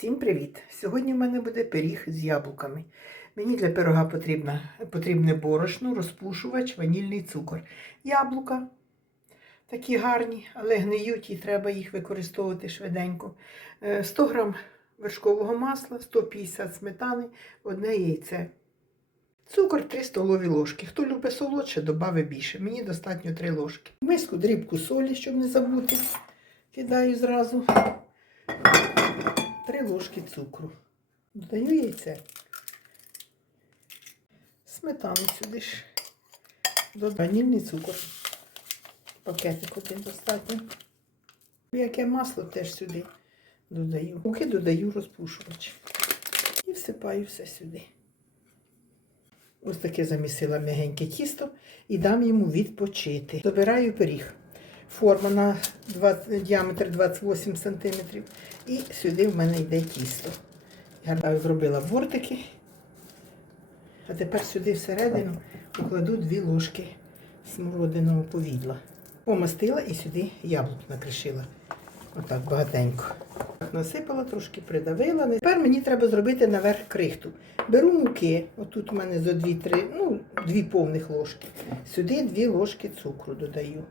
Всім привіт! Сьогодні в мене буде пиріг з яблуками. Мені для пирога потрібно, потрібне борошно, розпушувач, ванільний цукор. Яблука такі гарні, але гниють і треба їх використовувати швиденько. Е, 100 г вершкового масла, 150 сметани, одне яйце. Цукор 3 столові ложки. Хто любить солодше, додавить більше. Мені достатньо 3 ложки. В миску дрібку солі, щоб не забути. Кидаю зразу. 3 ложки цукру. Додаю яйце. Сметану сюди ж. Додаю ванільний цукор. Пакетик один достатньо. Яке масло теж сюди додаю. Поки додаю розпушувач. І всипаю все сюди. Ось таке замісила м'ягеньке тісто і дам йому відпочити. Забираю пиріг. Форма на 20, діаметр 28 см. І сюди в мене йде тісто. Я зробила бортики. А тепер сюди всередину покладу 2 ложки смородиного повідла. Помастила і сюди яблук накришила. Отак багатенько. Насипала, трошки придавила. Тепер мені треба зробити наверх крихту. Беру муки, отут у мене зо 2-3, ну, 2 повних ложки. Сюди 2 ложки цукру додаю.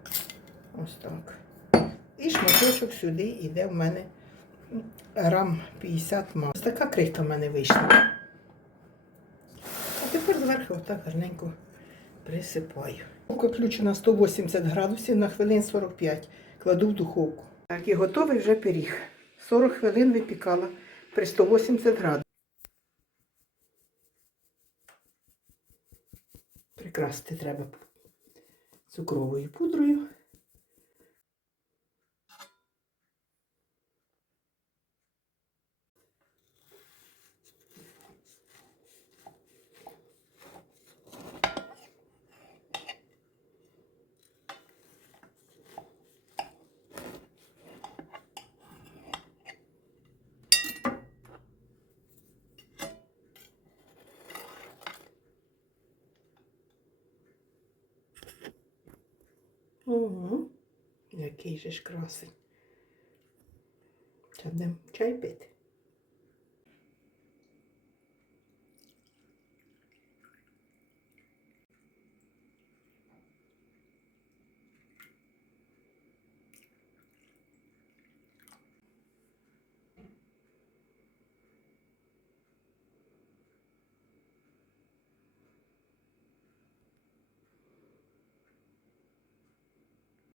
Ось так. І шматочок сюди йде в мене грам 50 масла. Ось така крихта в мене вийшла. А тепер зверху отак гарненько присипаю. Духовка включена 180 градусів на хвилин 45. Кладу в духовку. Так, і готовий вже пиріг. 40 хвилин випікала при 180 градусів. Прикрасити треба цукровою пудрою. Ого, який же ж красень. Чадемо чай пити.